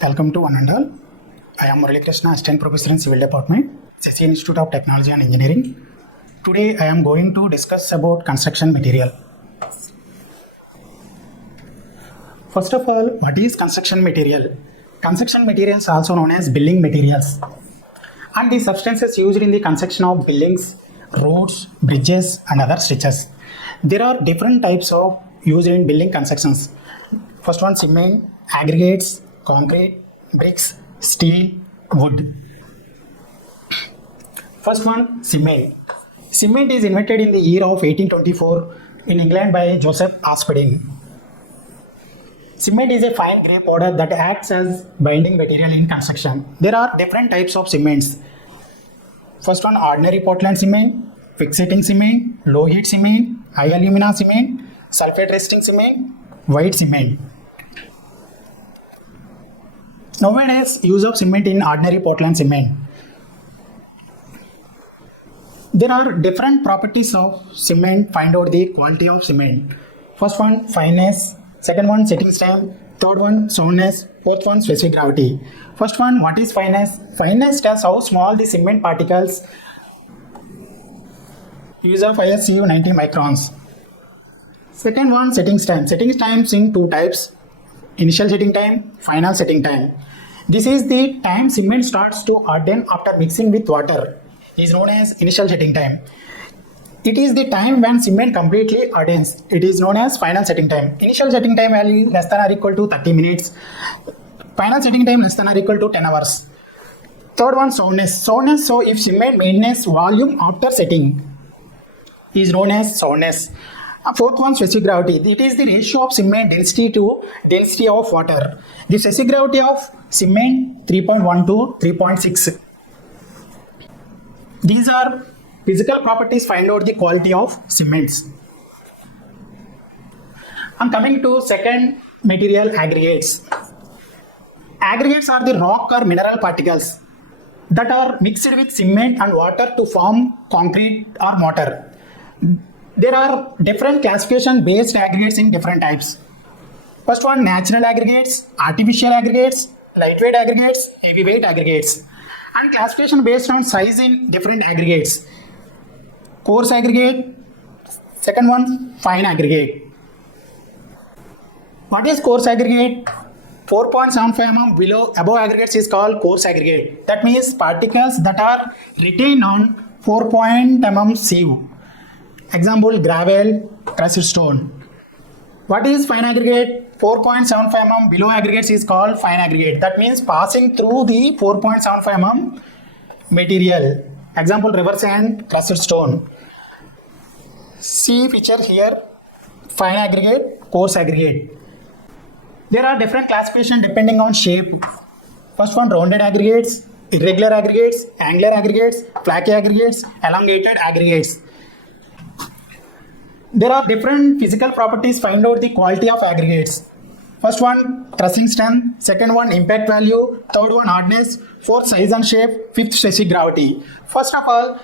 Welcome to one and all. I am Murali Krishna, Assistant Professor in Civil Department, BCE Institute of Technology and Engineering. Today I am going to discuss about construction material. First of all, what is construction material? Construction materials are also known as building materials, and the substances used in the construction of buildings, roads, bridges and other structures. There are different types of used in building constructions. First one, cement, aggregates, concrete, bricks, steel, wood. First one, cement. Cement is invented in the year of 1824 in England by Joseph Aspirants. Cement is a fine grey powder that acts as binding material in construction. There are different types of cements. First one, ordinary Portland cement, fixating cement, low heat cement, high alumina cement, sulfate resisting cement, white cement. Nowadays, use of cement in ordinary Portland cement. There are different properties of cement. Find out the quality of cement. First one, fineness. Second one, setting time. Third one, soundness. Fourth one, specific gravity. First one, what is fineness? Fineness tells how small the cement particles. Use of ISCU 90 microns. Second one, setting time. Setting times in two types. Initial setting time, final setting time. This is the time cement starts to harden after mixing with water. It is known as initial setting time. It is the time when cement completely hardens. It is known as final setting time. Initial setting time value less than or equal to 30 minutes. Final setting time less than or equal to 10 hours. Third one, soundness. Soundness, so if cement maintains volume after setting, is known as soundness. Fourth one, specific gravity. It is the ratio of cement density to density of water. The specific gravity of cement 3.1 to 3.6. These are physical properties. Find out the quality of cements. I'm coming to second material, aggregates. Aggregates are the rock or mineral particles that are mixed with cement and water to form concrete or mortar. There are different classification based aggregates in different types. First one, natural aggregates, artificial aggregates, lightweight aggregates, heavyweight aggregates. And classification based on size in different aggregates. Coarse aggregate. Second one, fine aggregate. What is coarse aggregate? 4.75 mm below above aggregates is called coarse aggregate. That means particles that are retained on 4 mm sieve. Example, gravel, crushed stone. What is fine aggregate? 4.75 mm below aggregates is called fine aggregate. That means passing through the 4.75 mm material. Example, river sand, crushed stone. See picture here, fine aggregate, coarse aggregate. There are different classification depending on shape. First one, rounded aggregates, irregular aggregates, angular aggregates, flaky aggregates, elongated aggregates. There are different physical properties. Find out the quality of aggregates. First one, crushing strength. Second one, impact value. Third one, hardness. Fourth, size and shape. Fifth, specific gravity. First of all,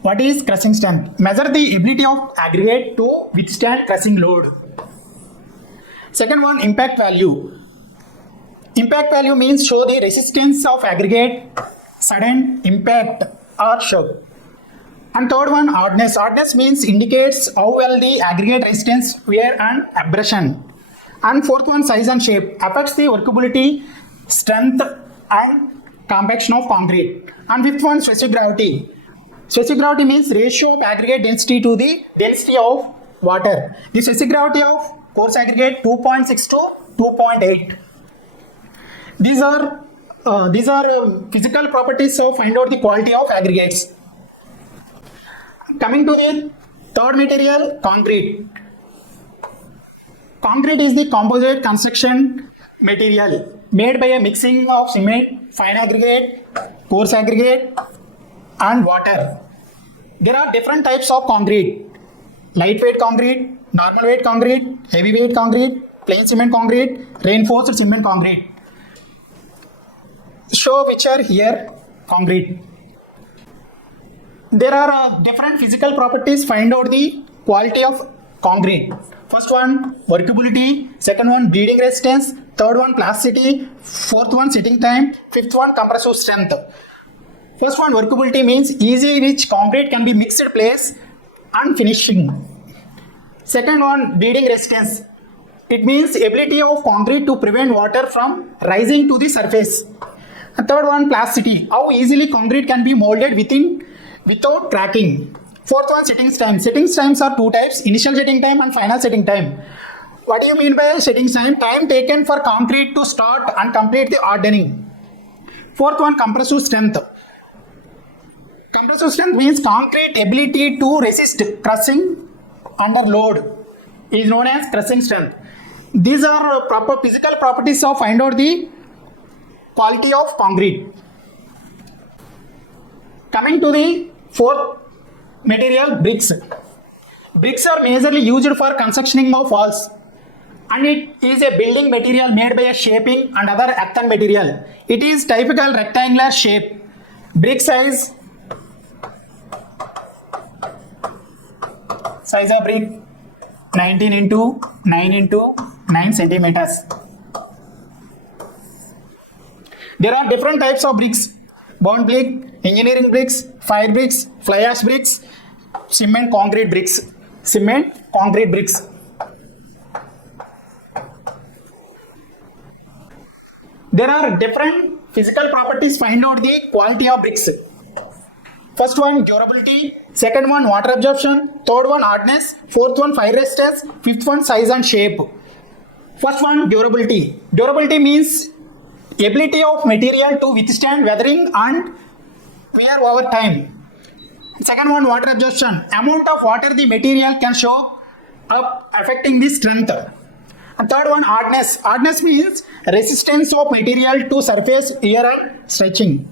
what is crushing strength? Measure the ability of aggregate to withstand crushing load. Second one, impact value. Impact value means show the resistance of aggregate, sudden impact or shock. And third one, hardness. Hardness means indicates how well the aggregate resistance wear and abrasion. And fourth one, size and shape, affects the workability, strength and compaction of concrete. And fifth one, specific gravity. Specific gravity means ratio of aggregate density to the density of water. The specific gravity of coarse aggregate 2.6 to 2.8. These are physical properties. So find out the quality of aggregates. Coming to the third material, concrete. Concrete is the composite construction material made by a mixing of cement, fine aggregate, coarse aggregate and water. There are different types of concrete. Lightweight concrete, normal weight concrete, heavyweight concrete, plain cement concrete, reinforced cement concrete. Show picture here, concrete. There are different physical properties. Find out the quality of concrete. First one, workability. Second one, bleeding resistance. third one plasticity, fourth one sitting time, fifth one compressive strength. First one workability means easy which concrete can be mixed place and finishing. Second one beading resistance. It means ability of concrete to prevent water from rising to the surface. And third one plasticity. How easily concrete can be molded without cracking. Fourth one setting time. Setting times are two types, initial setting time and final setting time. What do you mean by setting time? Time taken for concrete to start and complete the hardening. Fourth one compressive strength. Compressive strength means concrete ability to resist crushing under load is known as crushing strength. These are proper physical properties of find out the quality of concrete. Coming to the fourth material, bricks. Bricks are majorly used for constructing of walls, and it is a building material made by a shaping and other earthen material. It is typical rectangular shape. Brick size of brick 19 into 9 into 9 centimeters. There are different types of bricks: bond brick, engineering bricks, fire bricks, fly ash bricks, cement concrete bricks. Cement concrete bricks. There are different physical properties find out the quality of bricks. First one durability, second one water absorption, third one hardness, fourth one fire resistance, fifth one size and shape. First one durability. Durability means ability of material to withstand weathering and wear over time. Second one water absorption. Amount of water the material can show up affecting the strength. And third one hardness. Hardness means resistance of material to surface wear and stretching.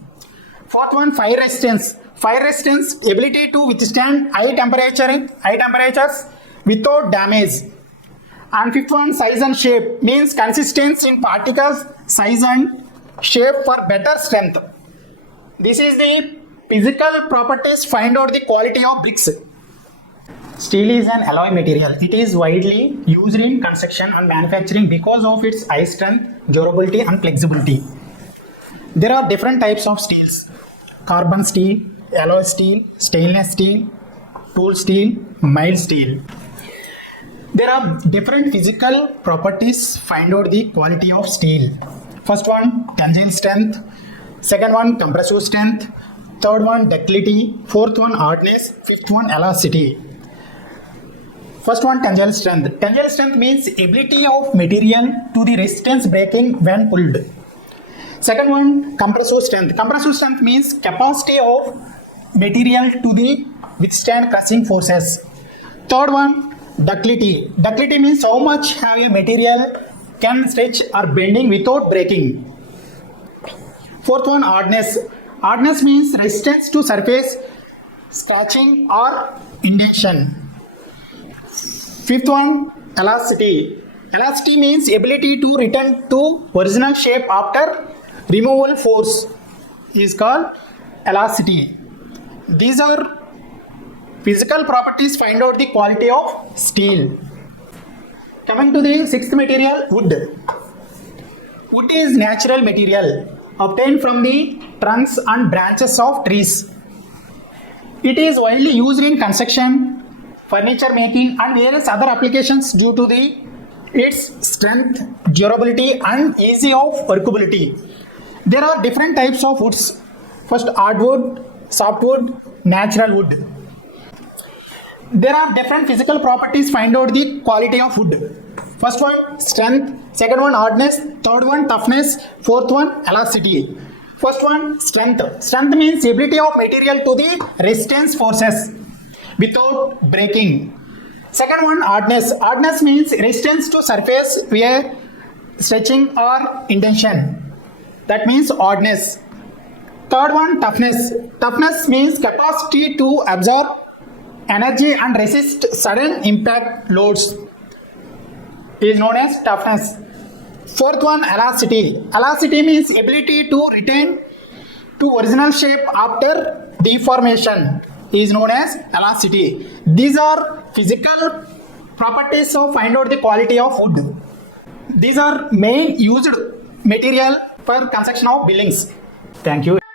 Fourth one fire resistance. Fire resistance ability to withstand high temperatures without damage. And fifth one size and shape means consistency in particles, size and shape for better strength. This is the physical properties find out the quality of bricks. Steel is an alloy material. It is widely used in construction and manufacturing because of its high strength, durability and flexibility. There are different types of steels: carbon steel, alloy steel, stainless steel, tool steel, mild steel. There are different physical properties find out the quality of steel. First one tensile strength, second one compressive strength, third one ductility, fourth one hardness, fifth one elasticity. First one tensile strength. Tensile strength means ability of material to the resistance breaking when pulled. Second one compressive strength. Compressive strength means capacity of material to the withstand crushing forces. Third one ductility. Ductility means how much have a material can stretch or bending without breaking. Fourth one hardness. Hardness means resistance to surface scratching or indentation. Fifth one elasticity. Elasticity means ability to return to original shape after removal force is called elasticity. These are physical properties find out the quality of steel. Coming to the sixth material, wood. Wood is natural material obtained from the trunks and branches of trees. It is widely used in construction, furniture making and various other applications due to its strength, durability and ease of workability. There are different types of woods. First hardwood, softwood, natural wood. There are different physical properties find out the quality of wood. First one strength, second one hardness, third one toughness, fourth one elasticity. First one strength. Strength means ability of material to the resistance forces without breaking. Second one hardness. Hardness means resistance to surface wear, stretching or indentation. That means hardness. Third one toughness. Toughness means capacity to absorb energy and resist sudden impact loads is known as toughness. Fourth one elasticity. Elasticity means ability to retain to original shape after deformation is known as elasticity. These are physical properties of find out the quality of wood. these are main used material for construction of buildings. Thank you.